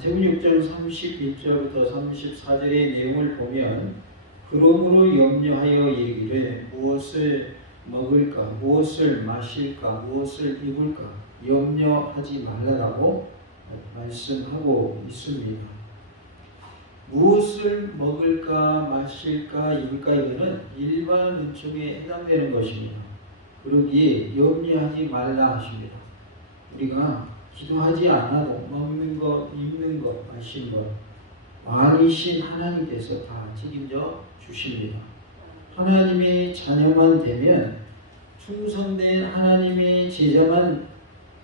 마태복음 6장 31절부터 34절의 내용을 보면 그러므로 염려하여 이르기를 무엇을 먹을까, 무엇을 마실까, 무엇을 입을까 염려하지 말라라고 말씀하고 있습니다. 무엇을 먹을까, 마실까, 입을까 이거는 일반 은총에 해당되는 것입니다. 그러기에 염려하지 말라 하십니다. 우리가 기도하지 않아도 먹는 것, 입는 것, 마시는 것 왕이신 하나님께서 다 책임져 주십니다. 하나님의 자녀만 되면, 충성된 하나님의 제자만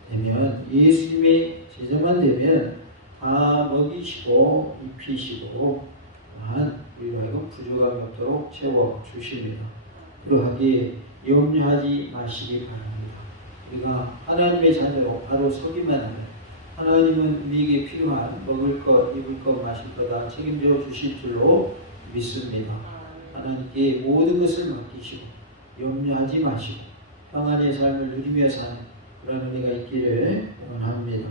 되면, 예수님의 제자만 되면 다 먹이시고 입히시고 우리로 하여금 부족함이 없도록 채워주십니다. 그러하기에 염려하지 마시기 바랍니다. 우리가 하나님의 자녀로 바로 서기만 하면 하나님은 우리에게 필요한 먹을 것, 입을 것, 마실 것 다 책임져 주실 줄로 믿습니다. 하나님께 모든 것을 맡기시고 염려하지 마시고 평안의 삶을 누리며 사는 그런 은혜가 있기를 원합니다.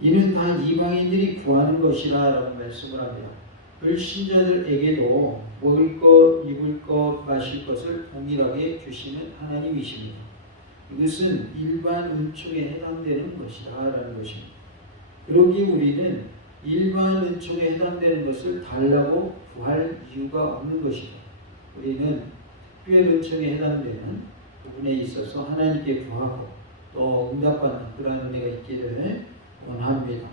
이는 다 이방인들이 구하는 것이라 라고 말씀을 합니다. 불신자들에게도 먹을 것, 입을 것, 마실 것을 동일하게 주시는 하나님이십니다. 이것은 일반 은총에 해당되는 것이다 라는 것입니다. 그러기에 우리는 일반 은총에 해당되는 것을 달라고 구할 이유가 없는 것이다. 우리는 특별 은총에 해당되는 부분에 있어서 하나님께 구하고 또 응답받는 그러한 은혜가 있기를 원합니다.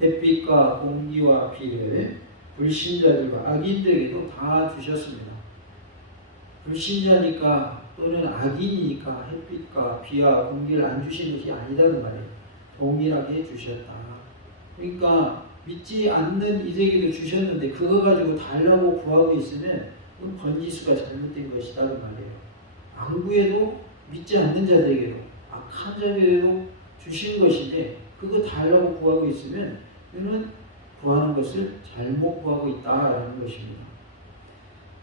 햇빛과 공기와 비를 불신자들과 악인들에게도 다 주셨습니다. 불신자니까 또는 악인이니까 햇빛과 비와 공기를 안 주신 것이 아니다는 말이에요. 동일하게 주셨다. 그러니까 믿지 않는 이들에게도 주셨는데 그거 가지고 달라고 구하고 있으면 그건 번지수가 잘못된 것이다 그 말이에요. 안 구해도 믿지 않는 자들에게도 악한 자들에게도 주신 것인데 그거 달라고 구하고 있으면 그는 구하는 것을 잘못 구하고 있다라는 것입니다.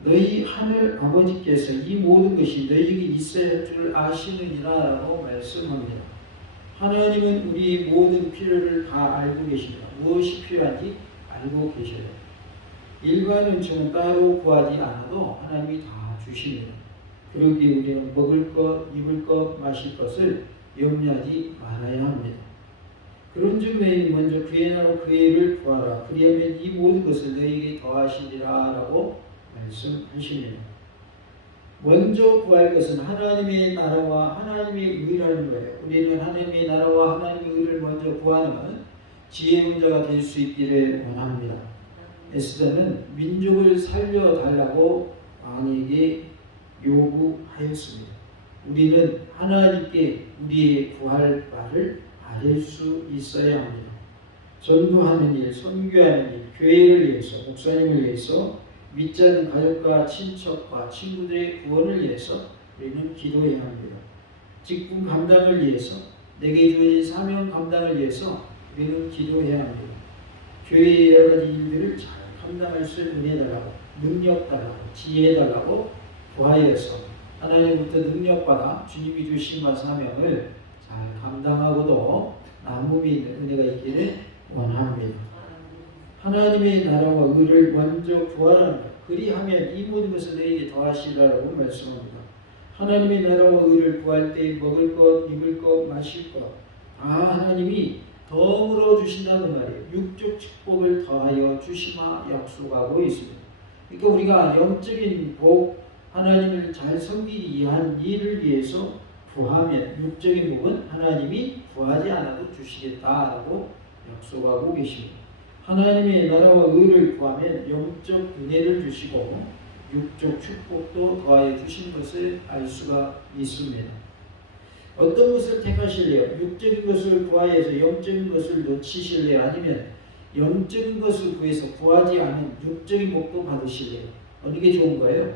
너희 하늘 아버지께서 이 모든 것이 너희에게 있어야 할 줄 아시느니라 라고 말씀합니다. 하나님은 우리의 모든 필요를 다 알고 계십니다. 무엇이 필요한지 알고 계셔요. 일반 은총은 따로 구하지 않아도 하나님이 다 주십니다. 그러기에 우리는 먹을 것, 입을 것, 마실 것을 염려하지 말아야 합니다. 그런즉 너희는 먼저 그의 나라와 그의 의를 구하라. 그리하면 이 모든 것을 너희에게 더하시리라 라고 말씀하십니다. 먼저 구할 것은 하나님의 나라와 하나님의 의라는 거예요. 우리는 하나님의 나라와 하나님의 의를 먼저 구하는 지혜로운 자가 될 수 있기를 원합니다. 에스더는 민족을 살려달라고 왕에게 요구하였습니다. 우리는 하나님께 우리의 구할 바를 아릴 수 있어야 합니다. 전도하는 일, 선교하는 일, 교회를 위해서, 목사님을 위해서, 믿지 않는 가족과 친척과 친구들의 구원을 위해서 우리는 기도해야 합니다. 직분 감당을 위해서, 내게 주어진 사명 감당을 위해서 우리는 기도해야 합니다. 교회의 여러 가지 일들을 잘 감당할 수 있는 은혜 달라고, 능력 달라고, 지혜 달라고 구하여서 하나님부터 능력받아 주님이 주신 사명을 잘 감당하고도 남음이 있는 은혜가 있기를 원합니다. 하나님의 나라와 의를 먼저 구하라는 것. 그리하면 이 모든 것을 너희에게 더하시리라고 말씀합니다. 하나님의 나라와 의를 구할 때 먹을 것, 입을 것, 마실 것 다 하나님이 덤으로 주신다는 말이에요. 육적 축복을 더하여 주시마 약속하고 있습니다. 그러니까 우리가 영적인 복, 하나님을 잘 섬기기 위한 일을 위해서 구하면 육적인 복은 하나님이 구하지 않아도 주시겠다라고 약속하고 계십니다. 하나님의 나라와 의를 구하면 영적 은혜를 주시고 육적 축복도 더하여 주신 것을 알 수가 있습니다. 어떤 것을 택하실래요? 육적인 것을 구하여서 영적인 것을 놓치실래요? 아니면 영적인 것을 구해서 구하지 않은 육적인 복도 받으실래요? 어느 게 좋은 거예요?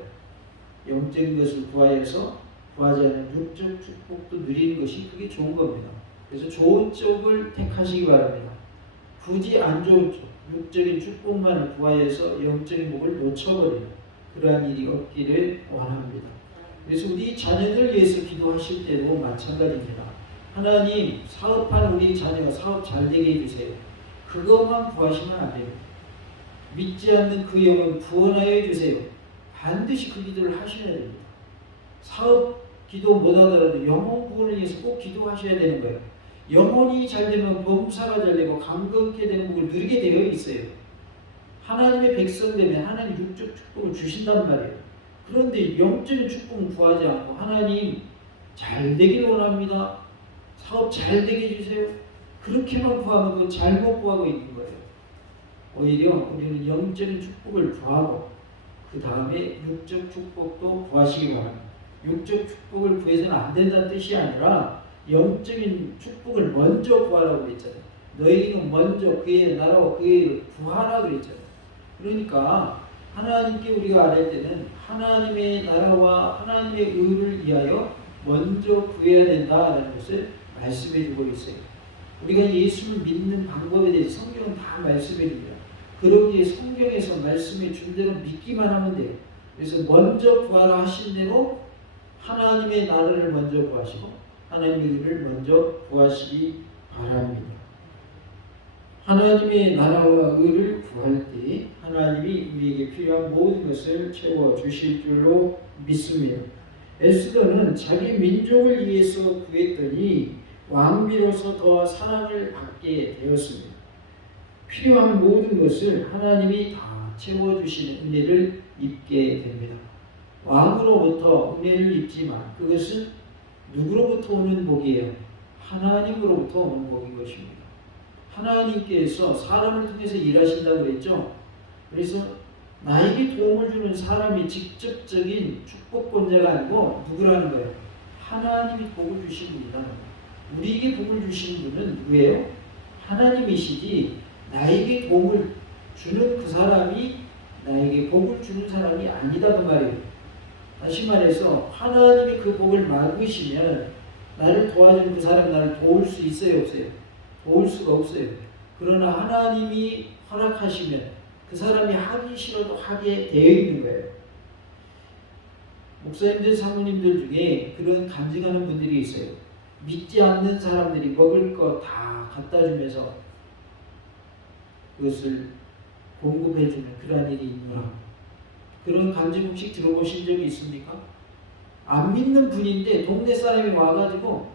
영적인 것을 구하여서 구하지 않은 육적 축복도 누리는 것이 그게 좋은 겁니다. 그래서 좋은 쪽을 택하시기 바랍니다. 굳이 안 좋은 쪽, 육적인 축복만을 구하여서 영적인 복을 놓쳐버리는 그러한 일이 없기를 원합니다. 그래서 우리 자녀들 위해서 기도하실 때도 마찬가지입니다. 하나님, 사업하는 우리 자녀가 사업 잘 되게 해주세요. 그것만 구하시면 안 돼요. 믿지 않는 그 영혼 구원하여 주세요. 반드시 그 기도를 하셔야 됩니다. 사업 기도 못하더라도 영혼 구원을 위해서 꼭 기도하셔야 되는 거예요. 영혼이 잘 되면 범사가 잘 되고 강건케 되는 복을 누리게 되어 있어요. 하나님의 백성 되면 하나님 육적 축복을 주신단 말이에요. 그런데 영적인 축복은 구하지 않고 하나님 잘 되길 원합니다. 사업 잘 되게 해주세요. 그렇게만 구하면 그거 잘못 구하고 있는 거예요. 오히려 우리는 영적인 축복을 구하고 그 다음에 육적 축복도 구하시기 바랍니다. 육적 축복을 구해서는 안 된다는 뜻이 아니라 영적인 축복을 먼저 구하라고 그랬잖아요. 너희는 먼저 그의 나라와 그의 일을 구하라고 그랬잖아요. 그러니까 하나님께 우리가 아뢰 때는 하나님의 나라와 하나님의 의를 위하여 먼저 구해야 된다는 것을 말씀해 주고 있어요. 우리가 예수를 믿는 방법에 대해서 성경은 다 말씀해 줍니다. 그러기에 성경에서 말씀해 준 대로 믿기만 하면 돼요. 그래서 먼저 구하라 하신 대로 하나님의 나라를 먼저 구하시고 하나님의 의를 먼저 구하시기 바랍니다. 하나님의 나라와 의를 구할 때 하나님이 우리에게 필요한 모든 것을 채워주실 줄로 믿습니다. 에스더는 자기 민족을 위해서 구했더니 왕비로서 더 사랑을 받게 되었습니다. 필요한 모든 것을 하나님이 다 채워주시는 은혜를 입게 됩니다. 왕으로부터 은혜를 입지만 그것은 누구로부터 오는 복이에요? 하나님으로부터 오는 복인 것입니다. 하나님께서 사람을 통해서 일하신다고 그랬죠. 그래서 나에게 도움을 주는 사람이 직접적인 축복권자가 아니고 누구라는 거예요? 하나님이 복을 주신 분이라는 거예요. 우리에게 복을 주신 분은 누구예요? 하나님이시지 나에게 도움을 주는 그 사람이 나에게 복을 주는 사람이 아니다 그 말이에요. 다시 말해서 하나님이 그 복을 막으시면 나를 도와주는 그 사람이 나를 도울 수 있어요 없어요? 도울 수가 없어요. 그러나 하나님이 허락하시면 그 사람이 하기 싫어도 하게 되어 있는 거예요. 목사님들 사모님들 중에 그런 간증하는 분들이 있어요. 믿지 않는 사람들이 먹을 거 다 갖다 주면서 그것을 공급해 주는 그런 일이 있노라. 그런 간증 혹시 들어보신 적이 있습니까? 안 믿는 분인데 동네 사람이 와가지고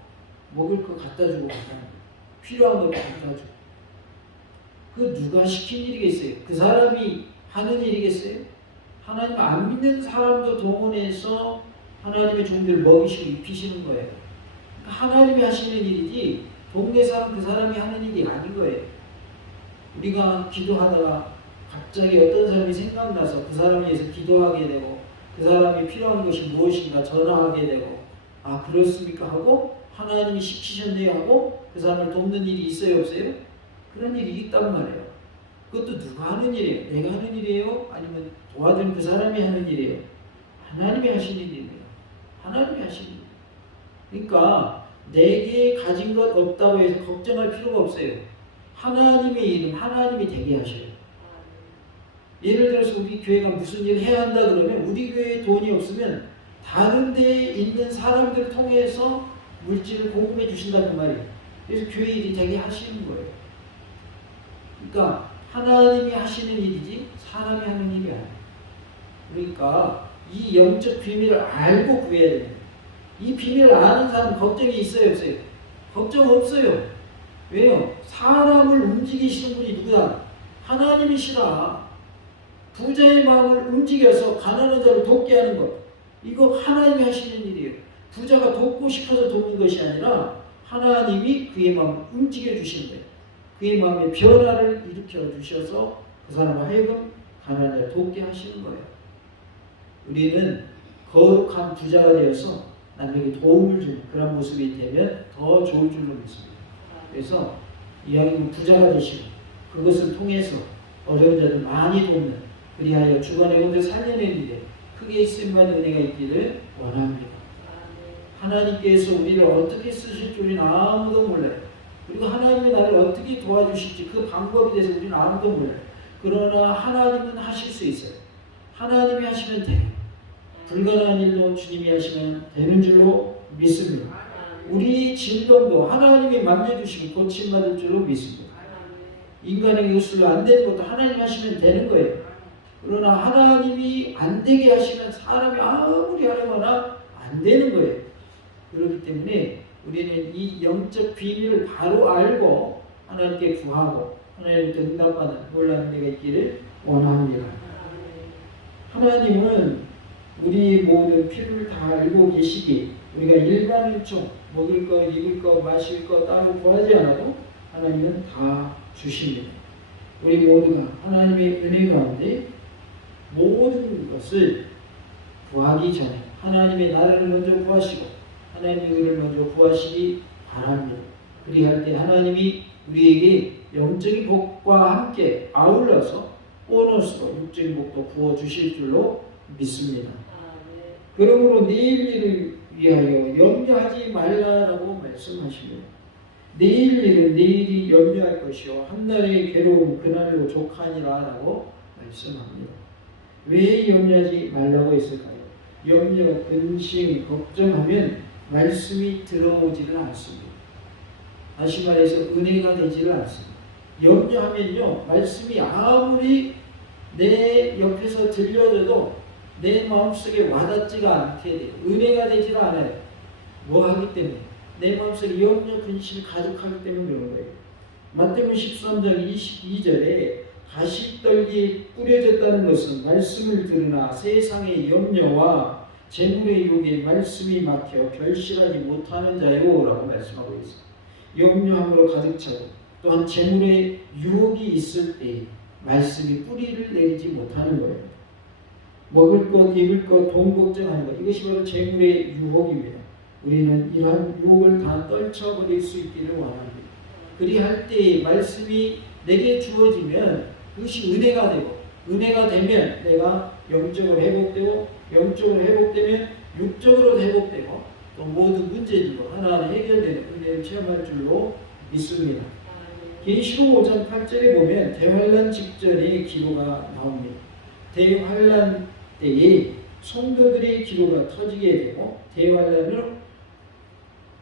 먹을 거 갖다 주고 갖다 주고 필요한 거 갖다 주고 그 누가 시킨 일이겠어요? 그 사람이 하는 일이겠어요? 하나님 안 믿는 사람도 동원해서 하나님의 종들을 먹이시고 입히시는 거예요. 그러니까 하나님이 하시는 일이지 동네 사람 그 사람이 하는 일이 아닌 거예요. 우리가 기도하다가 갑자기 어떤 사람이 생각나서 그 사람에 대해서 기도하게 되고 그 사람이 필요한 것이 무엇인가 전화하게 되고 아 그렇습니까 하고 하나님이 시키셨네요 하고 그 사람을 돕는 일이 있어요 없어요? 그런 일이 있단 말이에요. 그것도 누가 하는 일이에요? 내가 하는 일이에요? 아니면 도와준 그 사람이 하는 일이에요? 하나님이 하시는 일이에요. 하나님이 하시는 일이에요. 그러니까 내게 가진 것 없다고 해서 걱정할 필요가 없어요. 하나님의 일은 하나님이 되게 하셔요. 예를 들어서 우리 교회가 무슨 일을 해야 한다 그러면 우리 교회에 돈이 없으면 다른 데에 있는 사람들을 통해서 물질을 공급해 주신다는 말이에요. 그래서 교회 일이 되게 하시는 거예요. 그러니까 하나님이 하시는 일이지 사람이 하는 일이 아니에요. 그러니까 이 영적 비밀을 알고 구해야 됩니다. 이 비밀을 아는 사람은 걱정이 있어요 없어요? 걱정 없어요. 왜요? 사람을 움직이시는 분이 누구다? 하나님이시다. 부자의 마음을 움직여서 가난한 자를 돕게 하는 것. 이거 하나님이 하시는 일이에요. 부자가 돕고 싶어서 돕는 것이 아니라 하나님이 그의 마음을 움직여 주시는 거예요. 그의 마음에 변화를 일으켜 주셔서 그 사람을 하여금 가난한 자를 돕게 하시는 거예요. 우리는 거룩한 부자가 되어서 남에게 도움을 주는 그런 모습이 되면 더 좋을 줄로 믿습니다. 그래서 이왕이면 부자가 되시고 그것을 통해서 어려운 자들 많이 돕는 그리하여 주관의 온들 살려내는 일에 크게 쓰임받는 은혜가 있기를 원합니다. 하나님께서 우리를 어떻게 쓰실 줄 우리는 아무도 몰라요. 그리고 하나님이 나를 어떻게 도와주실지 그 방법에 대해서 우리는 아무도 몰라요. 그러나 하나님은 하실 수 있어요. 하나님이 하시면 돼요. 불가능한 일도 주님이 하시면 되는 줄로 믿습니다. 우리 질병도 하나님이 만져주시면 고침받을 줄로 믿습니다. 인간에게 의술로 안 되는 것도 하나님 하시면 되는 거예요. 그러나 하나님이 안 되게 하시면 사람이 아무리 하려거나 안 되는 거예요. 그렇기 때문에 우리는 이 영적 비밀을 바로 알고 하나님께 구하고 하나님께 응답받는 놀라운 은혜가 있기를 원합니다. 하나님은 우리 모든 필요를 다 알고 계시기 우리가 일반인종 먹을 거, 입을 거, 마실 거 따로 구하지 않아도 하나님은 다 주십니다. 우리 모두가 하나님의 은혜 가운데 모든 것을 구하기 전에 하나님의 나라를 먼저 구하시고 하나님의 의를 먼저 구하시기 바랍니다. 그리할 때 하나님이 우리에게 영적인 복과 함께 아울러서 보너스로 육적인 복도 부어주실 줄로 믿습니다. 그러므로 내일 일을 위하여 염려하지 말라라고 말씀하십니다. 내일 일은 내일이 염려할 것이요 한날의 괴로움 그날로 족하니라라고 말씀합니다. 왜 염려하지 말라고 했을까요? 염려, 근심, 걱정하면 말씀이 들어오지를 않습니다. 다시 말해서 은혜가 되지를 않습니다. 염려하면요 말씀이 아무리 내 옆에서 들려줘도 내 마음속에 와닿지가 않게 돼요. 은혜가 되지를 않아요. 뭐 하기 때문에? 내 마음속에 염려, 근심이 가득하기 때문에 그런 거예요. 마태복음 13장 22절에 가시떨기에 뿌려졌다는 것은 말씀을 들으나 세상의 염려와 재물의 유혹에 말씀이 막혀 결실하지 못하는 자요 라고 말씀하고 있습니다. 염려함으로 가득 차고 또한 재물의 유혹이 있을 때 말씀이 뿌리를 내리지 못하는 거예요. 먹을 것, 입을 것, 돈 걱정하는 것 이것이 바로 재물의 유혹입니다. 우리는 이러한 유혹을 다 떨쳐버릴 수 있기를 원합니다. 그리할 때 말씀이 내게 주어지면 그것이 은혜가 되고 은혜가 되면 내가 영적으로 회복되고 영적으로 회복되면 육적으로 회복되고 또 모든 문제들도 하나하나 해결되는 은혜를 체험할 줄로 믿습니다. 계시록 5장 8절에 보면 대환란 직전의 기도가 나옵니다. 대환란 때에 성도들의 기도가 터지게 되고 대환란을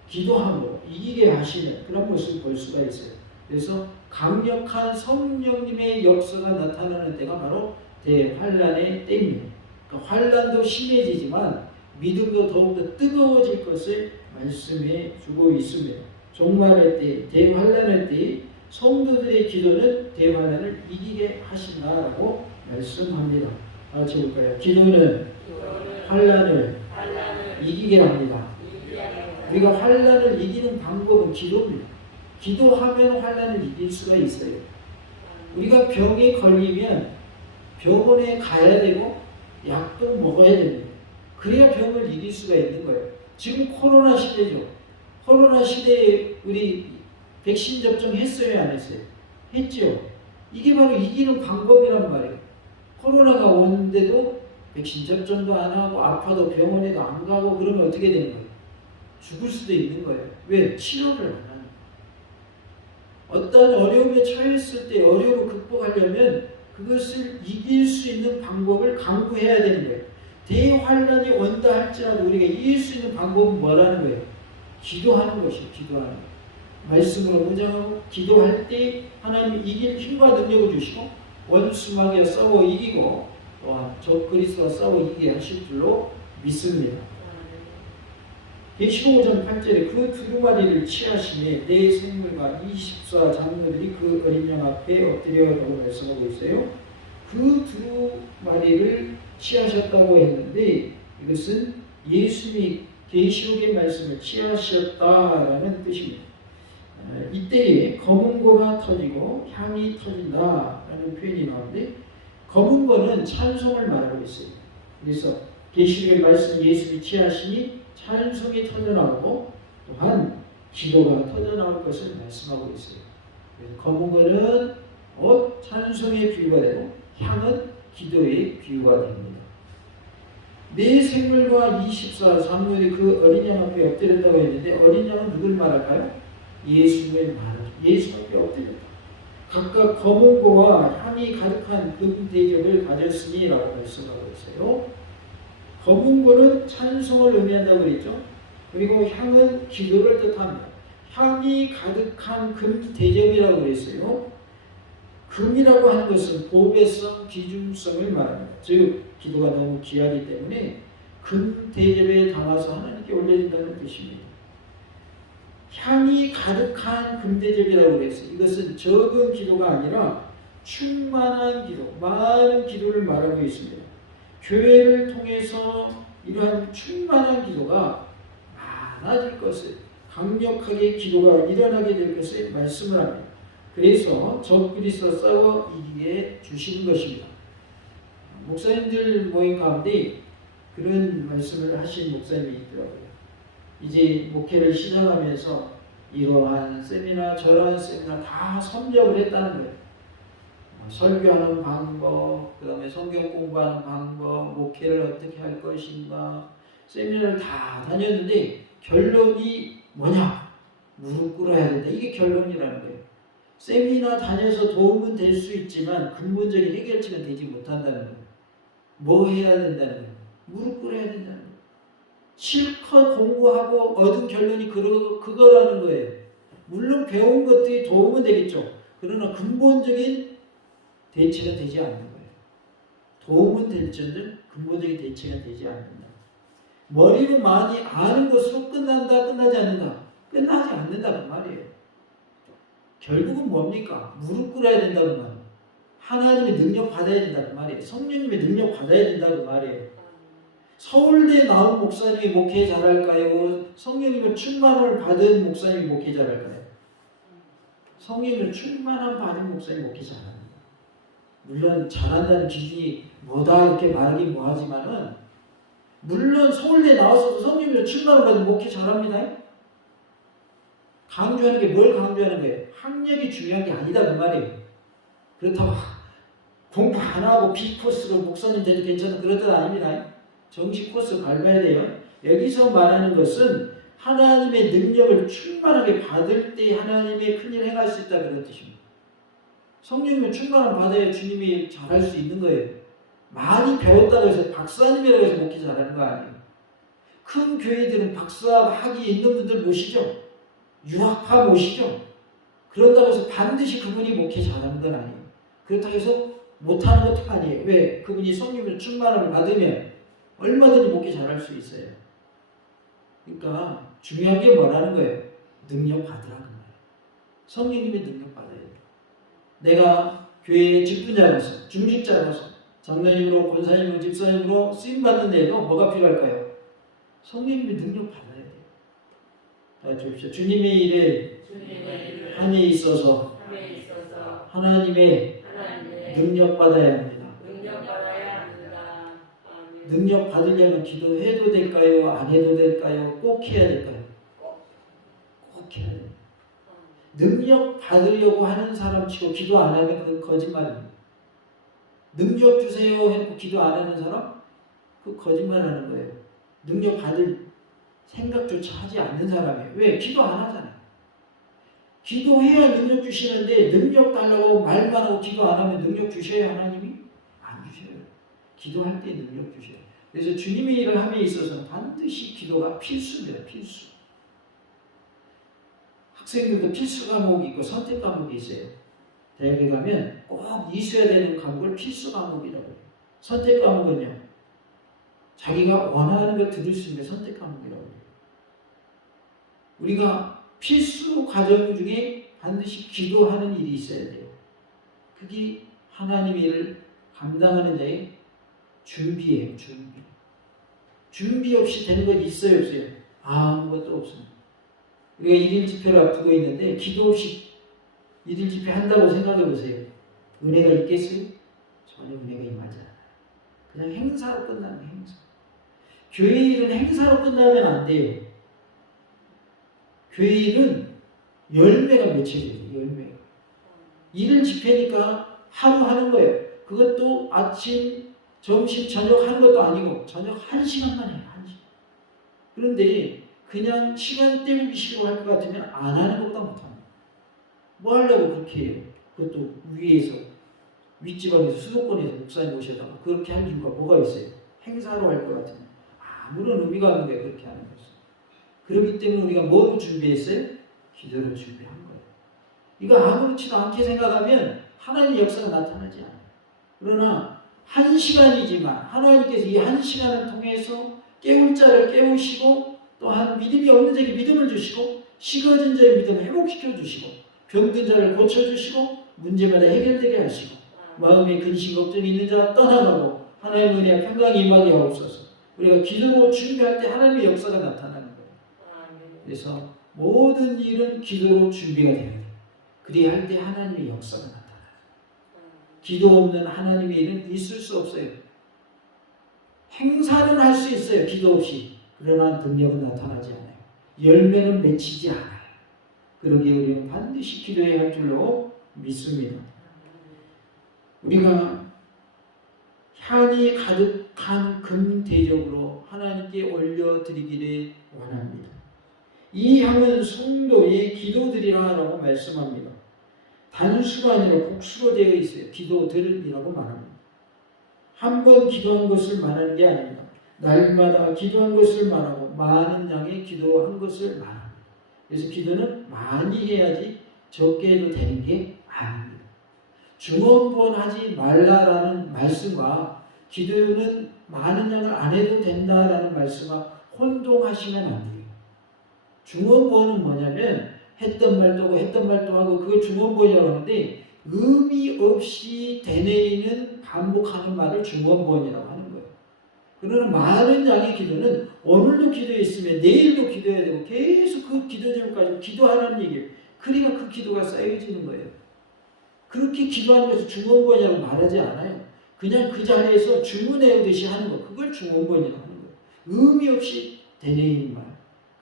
기도함으로 이기게 하시는 그런 모습을 볼 수가 있어요. 그래서 강력한 성령님의 역사가 나타나는 때가 바로 대환란의 때입니다. 그러니까 환란도 심해지지만 믿음도 더욱더 뜨거워질 것을 말씀해 주고 있습니다. 종말의 때, 대환란의 때 성도들의 기도는 대환란을 이기게 하신다라고 말씀합니다. 같이 볼까요? 기도는 환란을 이기게 합니다. 우리가 환란을 이기는 방법은 기도입니다. 기도하면 환란을 이길 수가 있어요. 우리가 병에 걸리면 병원에 가야 되고 약도 먹어야 됩니다. 그래야 병을 이길 수가 있는 거예요. 지금 코로나 시대죠. 코로나 시대에 우리 백신 접종했어요, 안 했어요? 했죠. 이게 바로 이기는 방법이란 말이에요. 코로나가 오는데도 백신 접종도 안 하고 아파도 병원에도 안 가고 그러면 어떻게 되는 거예요? 죽을 수도 있는 거예요. 왜? 치료를 안 하는 거예요. 어떤 어려움에 처했을 때 어려움을 극복하려면 그것을 이길 수 있는 방법을 강구해야 되는 거예요. 대환란이 온다 할지라도 우리가 이길 수 있는 방법은 뭐라는 거예요? 기도하는 것이에요. 기도하는 것. 말씀으로 무장하고 기도할 때 하나님이 이길 힘과 능력을 주시고 원수마귀와 싸워 이기고 또한 적그리스도와 싸워 이기게 하실 줄로 믿습니다. 계시록 5장 8절에 그 두루마리를 취하시매 내 생물과 24 장로들이 그 어린 양 앞에 엎드려라고 말씀하고 있어요. 그 두루마리를 취하셨다고 했는데 이것은 예수님이 계시록의 말씀을 취하셨다라는 뜻입니다. 이때에 검은 고가 터지고 향이 터진다라는 표현이 나오는데 검은 고는 찬송을 말하고 있어요. 그래서 계시록의 말씀 예수님이 취하시니 찬송이 터져나오고 또한 기도가 터져나올 것을 말씀하고 있어요. 검은 고는 찬송의 비유가 되고 향은 기도의 비유가 됩니다. 내 생물과 24 장로들이 그 어린 양 앞에 엎드렸다고 했는데 어린 양은 누굴 말할까요? 예수님을 말하죠. 예수 앞에 엎드렸다. 각각 검은 고와 향이 가득한 금 대접을 가졌으니 라고 말씀하고 있어요. 검은 고는 찬송을 의미한다고 그랬죠. 그리고 향은 기도를 뜻합니다. 향이 가득한 금 대접이라고 그랬어요. 금이라고 하는 것은 보배성, 기중성을 말합니다. 즉 기도가 너무 귀하기 때문에 금 대접에 담아서 하나님께 올려진다는 뜻입니다. 향이 가득한 금 대접이라고 그랬어요. 이것은 적은 기도가 아니라 충만한 기도, 많은 기도를 말하고 있습니다. 교회를 통해서 이러한 충만한 기도가 많아질 것을, 강력하게 기도가 일어나게 될 것을 말씀을 합니다. 그래서 적그리스도 싸워 이기게 주시는 것입니다. 목사님들 모임 가운데 그런 말씀을 하신 목사님이 있더라고요. 이제 목회를 시작하면서 이러한 세미나 저러한 세미나 다 섭렵을 했다는 거예요. 설교하는 방법, 그 다음에 성경 공부하는 방법, 목회를 어떻게 할 것인가, 세미나를 다 다녔는데 결론이 뭐냐? 무릎 꿇어야 된다. 이게 결론이라는 거예요. 세미나 다녀서 도움은 될 수 있지만 근본적인 해결책은 되지 못한다는 거예요. 뭐 해야 된다는 거예요? 무릎 꿇어야 된다는 거예요. 실컷 공부하고 얻은 결론이 그거라는 거예요. 물론 배운 것들이 도움은 되겠죠. 그러나 근본적인 대체가 되지 않는 거예요. 도움은 될지언정 근본적인 대체가 되지 않는다. 머리로 많이 아는 것으로 끝난다, 끝나지 않는다. 끝나지 않는다는 말이에요. 결국은 뭡니까? 무릎 꿇어야 된다는 말이에요. 하나님의 능력 받아야 된다는 말이에요. 성령님의 능력 받아야 된다는 말이에요. 서울대 나온 목사님이 목회 잘할까요? 성령님의 충만을 받은 목사님이 목회 잘할까요? 성령님의 충만함 받은 목사님이 목회 잘합니다. 물론 잘한다는 기준이 뭐다 이렇게 말하기 뭐하지만은 물론 서울대 나와서도 성령님의 충만을 받은 목회 잘합니다. 강조하는 게 뭘 강조하는 거예요? 학력이 중요한 게 아니다 그 말이에요. 그렇다고 공부 안 하고 B코스로 목사님 돼도 괜찮은 그런 뜻 아닙니다. 정식 코스 밟아야 돼요. 여기서 말하는 것은 하나님의 능력을 충만하게 받을 때 하나님의 큰일 행할 수 있다 그런 뜻입니다. 성령님의 충만함 받아야 주님이 잘할 수 있는 거예요. 많이 배웠다고 해서 박사님이라고 해서 목회 잘하는 거 아니에요. 큰 교회들은 박사학위 있는 분들 모시죠. 유학파 모시죠. 그런다고 해서 반드시 그분이 목회 잘하는 건 아니에요. 그렇다고 해서 못하는 것도 아니에요. 왜? 그분이 성령의 충만함을 받으면 얼마든지 목회 잘할 수 있어요. 그러니까 중요한 게 뭐라는 거예요? 능력 받으라는 거예요. 성령님의 능력 받아야 돼요. 내가 교회의 직분자로서, 중직자로서, 장로님으로, 권사님으로, 집사님으로 쓰임받는 데에도 뭐가 필요할까요? 성령님의 능력 받아야 돼요. 다 주십시오. 주님의 일에 한에 있어서 하나님의 능력 받아야 합니다. 능력 받으려면 기도해도 될까요? 안 해도 될까요? 꼭 해야 될까요? 꼭 해야 돼요. 능력 받으려고 하는 사람 치고 기도 안 하면 그건 거짓말입니다. 능력 주세요 해놓고 기도 안 하는 사람? 그 거짓말 하는 거예요. 능력 받을 생각조차 하지 않는 사람이에요. 왜? 기도 안 하잖아요. 기도해야 능력 주시는데 능력 달라고 말만 하고 기도 안 하면 능력 주셔야 하나님이? 안 주셔요. 기도할 때 능력 주셔요. 그래서 주님의 일을 함에 있어서는 반드시 기도가 필수입니다. 필수. 학생들도 필수 과목이 있고 선택 과목이 있어요. 대학에 가면 꼭 있어야 되는 과목을 필수 과목이라고 해요. 선택 과목은요. 자기가 원하는 걸 들을 수 있는 선택 과목이라고 해요. 우리가 필수 과정 중에 반드시 기도하는 일이 있어야 돼요. 그게 하나님의 일을 감당하는 자의 준비예요. 준비 없이 되는 건 있어요, 없어요? 아무것도 없습니다. 우리가 일일 집회를 앞두고 있는데 기도 없이 일일 집회 한다고 생각해 보세요. 은혜가 있겠어요? 전혀 은혜가 임하지 않아요. 그냥 행사로 끝나는 행사. 교회 일은 행사로 끝나면 안 돼요. 교회 일은 열매가 맺혀져요. 열매가. 일일 집회니까 하루 하는 거예요. 그것도 아침, 점심, 저녁 하는 것도 아니고 저녁 1시간만 해요. 1시간. 그런데 그냥 시간 때우기 싫어 할 것 같으면 안 하는 것보다 못합니다. 뭐 하려고 그렇게 해요? 그것도 위에서, 윗지방에서, 수도권에서 목사님 모셔다가 그렇게 할 이유가 뭐가 있어요? 행사로 할 것 같으면 아무런 의미가 없는 거예요. 그렇게 하는 것은. 그렇기 때문에 우리가 뭐로 준비했어요? 기도로 준비한 거예요. 이거 아무렇지도 않게 생각하면 하나님의 역사가 나타나지 않아요. 그러나 한 시간이지만 하나님께서 이 한 시간을 통해서 깨울 자를 깨우시고 또한 믿음이 없는 자에게 믿음을 주시고 식어진 자의 믿음을 회복시켜 주시고 병든 자를 고쳐주시고 문제마다 해결되게 하시고 마음에 근심 걱정이 있는 자 떠나가고 하나님의 은혜와 평강이 임하게 하옵소서. 우리가 기도로 준비할 때 하나님의 역사가 나타나는 거예요. 그래서 모든 일은 기도로 준비가 되어야 돼요. 그리할 때 하나님의 역사가 나타나요. 기도 없는 하나님의 일은 있을 수 없어요. 행사는 할 수 있어요. 기도 없이. 그러나 능력은 나타나지 않아요. 열매는 맺히지 않아요. 그러기에 우리는 반드시 기도해야 할 줄로 믿습니다. 우리가 향이 가득한 금대접으로 하나님께 올려드리기를 원합니다. 이 향은 성도의 기도들이라고 말씀합니다. 단수가 아니라 복수로 되어 있어요. 기도들이라고 말합니다. 한 번 기도한 것을 말하는 게 아닙니다. 날마다 기도한 것을 말하고 많은 양의 기도한 것을 말합니다. 그래서 기도는 많이 해야지 적게 해도 되는 게 아닙니다. 중언부언하지 말라라는 말씀과 기도는 많은 양을 안 해도 된다라는 말씀과 혼동하시면 안 돼요. 중언부언은 뭐냐면 했던 말도 하고 그걸 중언부언이라고 하는데 의미 없이 되뇌이는 반복하는 말을 중언부언이라고 하는 거예요. 그러나 많은 양의 기도는 오늘도 기도했으면 내일도 기도해야 되고 계속 그 기도 제목까지 기도하라는 얘기예요. 그러니까 그 기도가 쌓여지는 거예요. 그렇게 기도하는 것을 중언부언이라고 말하지 않아요. 그냥 그 자리에서 주문해오듯이 하는 거, 그걸 중언부언이라고 하는 거예요. 의미 없이 되뇌이는 말,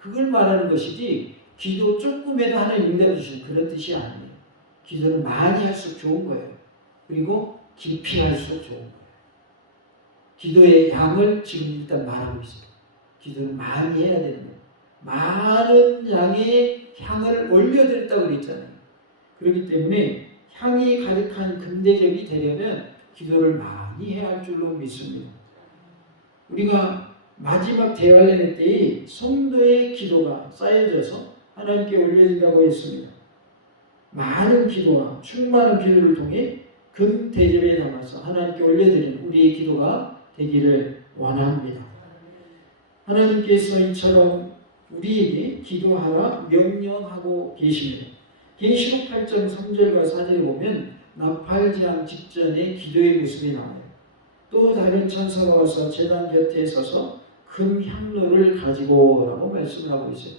그걸 말하는 것이지 기도 조금에도 하나님 응답해 주시는 그런 뜻이 아니에요. 기도는 많이 할수록 좋은 거예요. 그리고 깊이 할수록 좋은 거예요. 기도의 양을 지금 일단 말하고 있습니다. 기도는 많이 해야 되는 거예요. 많은 양의 향을 올려드렸다고 그랬잖아요. 그렇기 때문에 향이 가득한 금대접이 되려면 기도를 많이 해야 할 줄로 믿습니다. 우리가 마지막 대환련의 때에 성도의 기도가 쌓여져서 하나님께 올려진다고 했습니다. 많은 기도와 충만한 기도를 통해 금대접에 담아서 하나님께 올려드리는 우리의 기도가 되기를 원합니다. 하나님께서 이처럼 우리에게 기도하라 명령하고 계십니다. 계시록 8장 3절과 4절에 보면 나팔지향 직전에 기도의 모습이 나와요. 또 다른 천사가 와서 제단 곁에 서서 금 향로를 가지고 라고 말씀을 하고 있어요.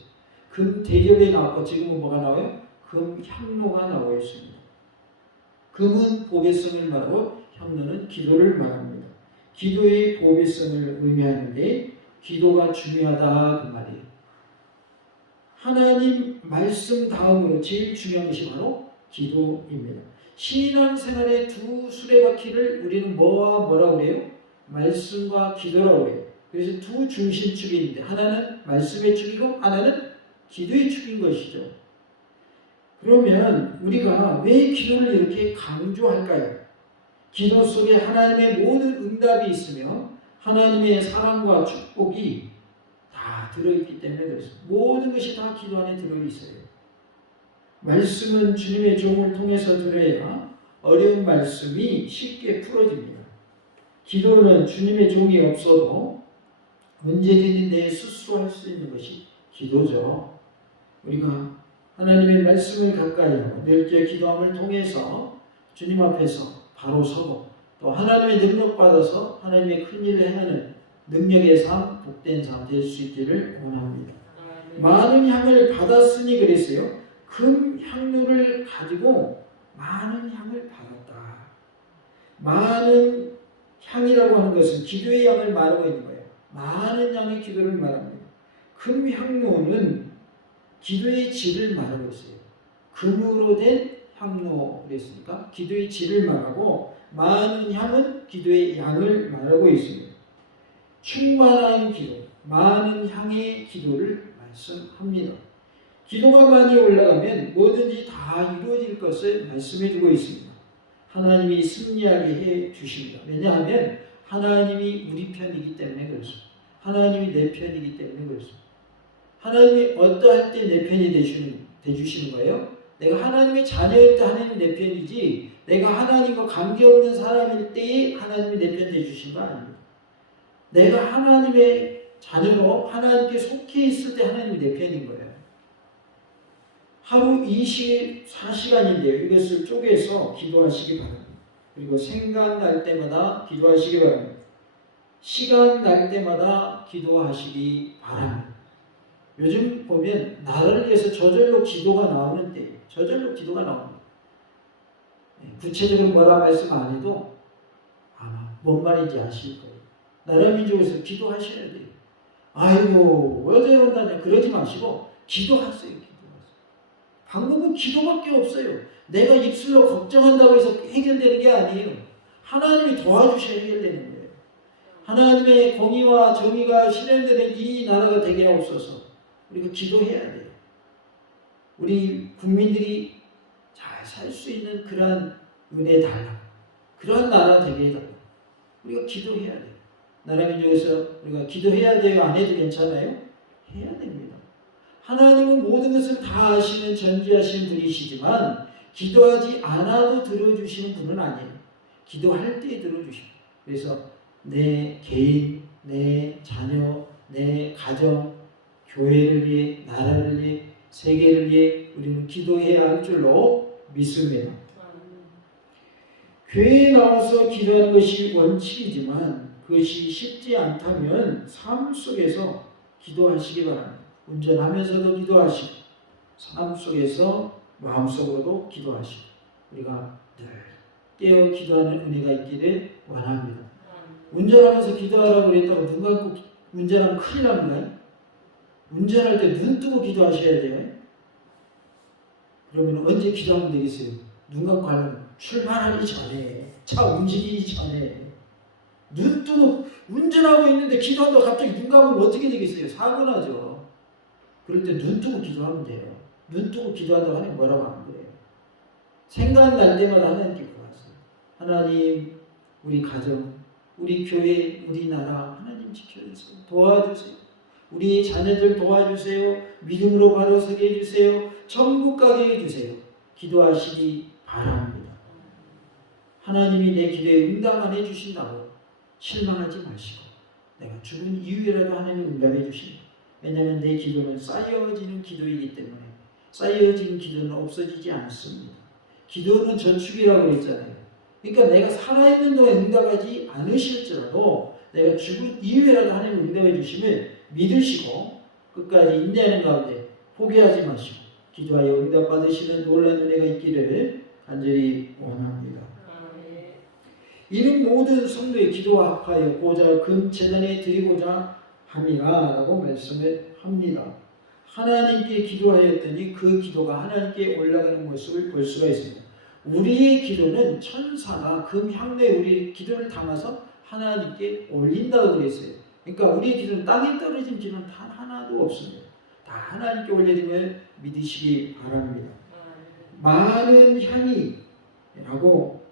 금 대접에 나왔고 지금은 뭐가 나와요? 금 향로가 나와 있습니다. 금은 보배성을 말하고 향로는 기도를 말합니다. 기도의 보배성을 의미하는데 기도가 중요하다 그 말이에요. 하나님 말씀 다음으로 제일 중요한 것이 바로 기도입니다. 신앙생활의 두 수레바퀴를 우리는 뭐와 뭐라고 그래요? 말씀과 기도라고 그래요. 그래서 두 중심축이 있는데 하나는 말씀의 축이고 하나는 기도의 축인 것이죠. 그러면 우리가 왜 기도를 이렇게 강조할까요? 기도 속에 하나님의 모든 응답이 있으며 하나님의 사랑과 축복이 다 들어있기 때문에 그렇습니다. 모든 것이 다 기도 안에 들어있어요. 말씀은 주님의 종을 통해서 들어야 어려운 말씀이 쉽게 풀어집니다. 기도는 주님의 종이 없어도 문제되는 데 스스로 할 수 있는 것이 기도죠. 우리가 하나님의 말씀을 가까이 하고 넓게 기도함을 통해서 주님 앞에서 바로 서고 또 하나님의 능력 받아서 하나님의 큰 일을 행하는 능력의 삶, 복된 삶 될 수 있기를 원합니다. 많은 향을 받았으니 그랬어요. 금 향료를 가지고 많은 향을 받았다. 많은 향이라고 하는 것은 기도의 양을 말하고 있는 거예요. 많은 양의 기도를 말합니다. 금 향료는 기도의 질을 말하고 있어요. 금으로 된 향로 그랬으니까 기도의 질을 말하고 많은 향은 기도의 양을 말하고 있습니다. 충만한 기도, 많은 향의 기도를 말씀합니다. 기도가 많이 올라가면 뭐든지 다 이루어질 것을 말씀해주고 있습니다. 하나님이 승리하게 해 주십니다. 왜냐하면 하나님이 우리 편이기 때문에 그렇습니다. 하나님이 내 편이기 때문에 그렇습니다. 하나님이 어떠할 때 내 편이 되주시는 거예요? 내가 하나님의 자녀일 때 하나님이 내 편이지 내가 하나님과 관계없는 사람일 때에 하나님이 내 편 되주신 거 아닙니다. 내가 하나님의 자녀로 하나님께 속해 있을 때 하나님이 내 편인 거예요. 하루 24시간인데요. 이것을 쪼개서 기도하시기 바랍니다. 그리고 생각날 때마다 기도하시기 바랍니다. 시간 날 때마다 기도하시기 바랍니다. 요즘 보면 나를 위해서 저절로 기도가 나오는데 저절로 기도가 나옵니다. 구체적으로 뭐라 말씀 안 해도 아마 뭔 말인지 아실 거예요. 나라 민족에서 기도하셔야 돼요. 아이고 어제 온다냐 그러지 마시고 기도하세요. 방법은 기도밖에 없어요. 내가 입술로 걱정한다고 해서 해결되는 게 아니에요. 하나님이 도와주셔야 해결되는 거예요. 하나님의 공의와 정의가 실현되는 이 나라가 되게 하옵소서. 우리가 기도해야 돼요. 우리 국민들이 잘 살 수 있는 그러한 은혜 달라. 그러한 나라 되게 해달라. 우리가 기도해야 돼요. 나라 민족에서 우리가 기도해야 돼요? 안 해도 괜찮아요? 해야 됩니다. 하나님은 모든 것을 다 아시는 전지하시는 분이시지만 기도하지 않아도 들어주시는 분은 아니에요. 기도할 때 들어주십니다. 그래서 내 개인, 내 자녀, 내 가정, 교회를 위해, 나라를 위해, 세계를 위해 우리는 기도해야 할 줄로 믿습니다. 교회에 나와서 기도하는 것이 원칙이지만 그것이 쉽지 않다면 삶 속에서 기도하시기 바랍니다. 운전하면서도 기도하시고 삶 속에서 마음속으로도 기도하시고 우리가 늘 깨어 기도하는 은혜가 있기를 원합니다. 운전하면서 기도하라고 그랬다고 눈 감고 운전하면 큰일 납니다. 운전할 때 눈 뜨고 기도하셔야 돼요. 그러면 언제 기도하면 되겠어요? 눈 감고 하면 출발하기 전에, 차 움직이기 전에 눈 뜨고 운전하고 있는데 기도한다고 갑자기 눈 감으면 어떻게 되겠어요? 사고 나죠. 그럴 때 눈 뜨고 기도하면 돼요. 눈 뜨고 기도한다고 하나님 뭐라고 하는 거예요? 생각날 때마다 하나님께 구하세요. 하나님, 우리 가정, 우리 교회, 우리 나라 하나님 지켜주세요. 도와주세요. 우리 자녀들 도와주세요. 믿음으로 바로 서게 해주세요. 천국 가게 해주세요. 기도하시기 바랍니다. 하나님이 내 기도에 응답 안 해주신다고 실망하지 마시고 내가 죽은 이후에라도 하나님이 응답해 주십니다. 왜냐하면 내 기도는 쌓여지는 기도이기 때문에 쌓여진 기도는 없어지지 않습니다. 기도는 저축이라고 했잖아요. 그러니까 내가 살아있는 동안 응답하지 않으실지라도 내가 죽은 이후에라도 하나님 응답해 주시면 믿으시고 끝까지 인내하는 가운데 포기하지 마시고 기도하여 응답 받으시는 놀라운 은혜가 있기를 간절히 원합니다. 이는 모든 성도의 기도와 합하여 보좌 금제단에 드리고자 함이라고 말씀을 합니다. 하나님께 기도하였더니 그 기도가 하나님께 올라가는 모습을 볼 수가 있습니다. 우리의 기도는 천사가 금향로에 우리 기도를 담아서 하나님께 올린다고 그랬어요. 그러니까 우리의 기도는 땅에 떨어진 기도는 단 하나도 없습니다. 다 하나님께 올려드리면 믿으시기 바랍니다. 많은 향이라고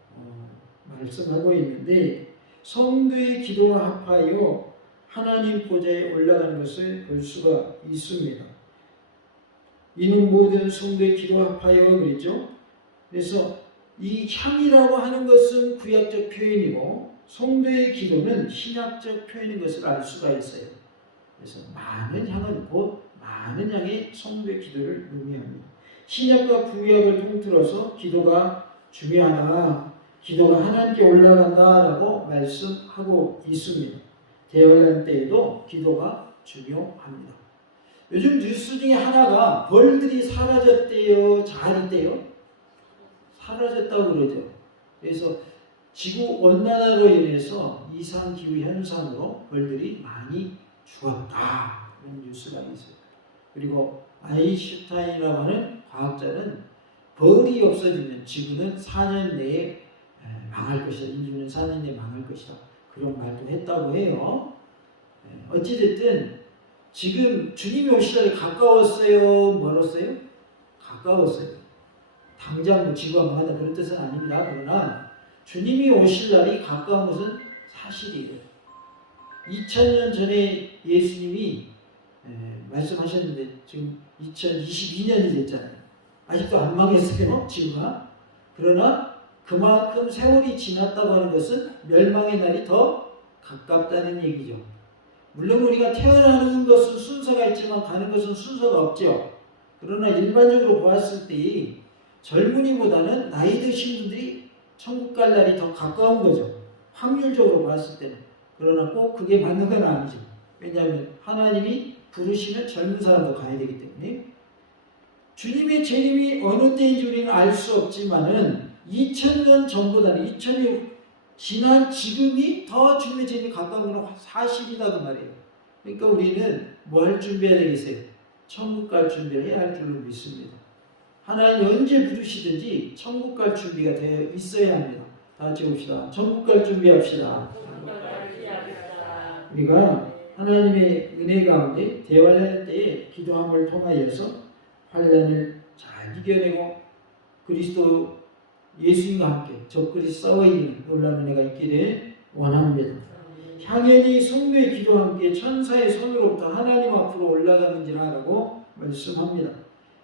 말씀하고 있는데 성도의 기도와 합하여 하나님 보좌에 올라가는 것을 볼 수가 있습니다. 이는 모든 성도의 기도와 합하여 그랬죠. 그래서 이 향이라고 하는 것은 구약적 표현이고 성도의 기도는 신약적 표현인 것을 알 수가 있어요. 그래서 많은 향은 곧 많은 양의 성도의 기도를 의미합니다. 신약과 구약을 통틀어서 기도가 중요하나 기도가 하나님께 올라간다라고 말씀하고 있습니다. 대환란 때에도 기도가 중요합니다. 요즘 뉴스 중에 하나가 벌들이 사라졌대요, 자랐대요? 사라졌다고 그러죠. 그래서 지구 온난화로 인해서 이상기후 현상으로 벌들이 많이 죽었다. 그런 뉴스가 있어요. 그리고 아인슈타인이라고 하는 과학자는 벌이 없어지면 지구는 4년 내에 망할 것이다. 인류는 4년 내에 망할 것이다. 그런 말도 했다고 해요. 어찌됐든 지금 주님이 오실 날이 가까웠어요? 멀었어요? 가까웠어요. 당장 지구가 망한다 그런 뜻은 아닙니다. 그러나 주님이 오실 날이 가까운 것은 사실이에요. 2000년 전에 예수님이 말씀하셨는데 지금 2022년이 됐잖아요. 아직도 안 망했어요, 지구가. 그러나 그만큼 세월이 지났다고 하는 것은 멸망의 날이 더 가깝다는 얘기죠. 물론 우리가 태어나는 것은 순서가 있지만 가는 것은 순서가 없죠. 그러나 일반적으로 보았을 때 젊은이보다는 나이 드신 분들이 천국 갈 날이 더 가까운 거죠. 확률적으로 보았을 때는. 그러나 꼭 그게 맞는 건 아니죠. 왜냐하면 하나님이 부르시면 젊은 사람도 가야 되기 때문에. 주님의 재림이 어느 때인지 우리는 알 수 없지만은 2000년 전보다는 2000년 지난 지금이 더 주님의 재림이 가까운 건 사실이다 그 말이에요. 그러니까 우리는 뭐 할 준비해야 되겠어요? 천국 갈 준비를 해야 할 줄로 믿습니다. 하나님 언제 부르시든지 천국 갈 준비가 되어 있어야 합니다. 다 같이 봅시다. 천국 갈 준비합시다. 우리가 하나님의 은혜 가운데 대환란 때에 기도함을 통하여서 환란을 잘 이겨내고 그리스도 예수님과 함께 적그리 싸워 이기는 놀라운 은혜가 있기를 원합니다. 향연이 성도의 기도와 함께 천사의 손으로부터 하나님 앞으로 올라가는지라고 말씀합니다.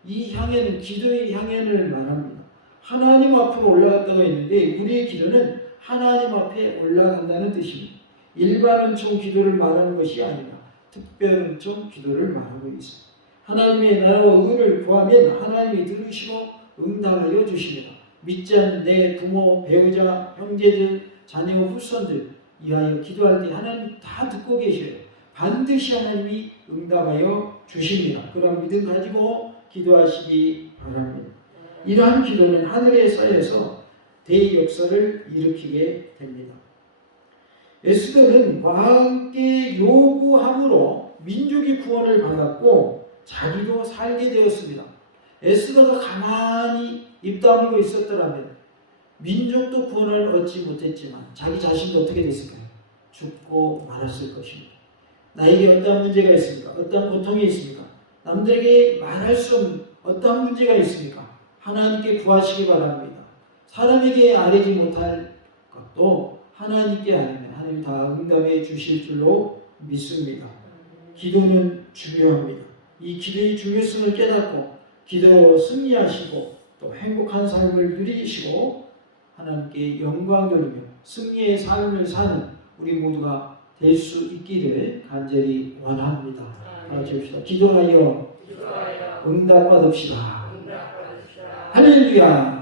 이 향연은 기도의 향연을 말합니다. 하나님 앞으로 올라갔다고 했는데 우리의 기도는 하나님 앞에 올라간다는 뜻입니다. 일반 은총 기도를 말하는 것이 아니라 특별 은총 기도를 말하고 있습니다. 하나님의 나라와 의를 구하면 하나님이 들으시고 응답하여 주십니다. 믿지 않는 내 부모, 배우자, 형제들, 자녀, 후손들 이하여 기도할 때 하나님 다 듣고 계셔요. 반드시 하나님이 응답하여 주십니다. 그런 믿음 가지고 기도하시기 바랍니다. 이러한 기도는 하늘에 쌓여서 대역사를 일으키게 됩니다. 에스더는 왕께 요구함으로 민족이 구원을 받았고 자기도 살게 되었습니다. 에스더가 가만히 입 다물고 있었더라면 민족도 구원을 얻지 못했지만 자기 자신도 어떻게 됐을까요? 죽고 말았을 것입니다. 나에게 어떤 문제가 있습니까? 어떤 고통이 있습니까? 남들에게 말할 수 없는 어떤 문제가 있습니까? 하나님께 구하시기 바랍니다. 사람에게 아뢰지 못할 것도 하나님께 아뢰면 하나님이 다 응답해 주실 줄로 믿습니다. 기도는 중요합니다. 이 기도의 중요성을 깨닫고 기도로 승리하시고 또 행복한 삶을 누리시고 하나님께 영광 돌리며 승리의 삶을 사는 우리 모두가 될 수 있기를 간절히 원합니다. 같이 합시다. 기도하여 응답 받읍시다. 할렐루야.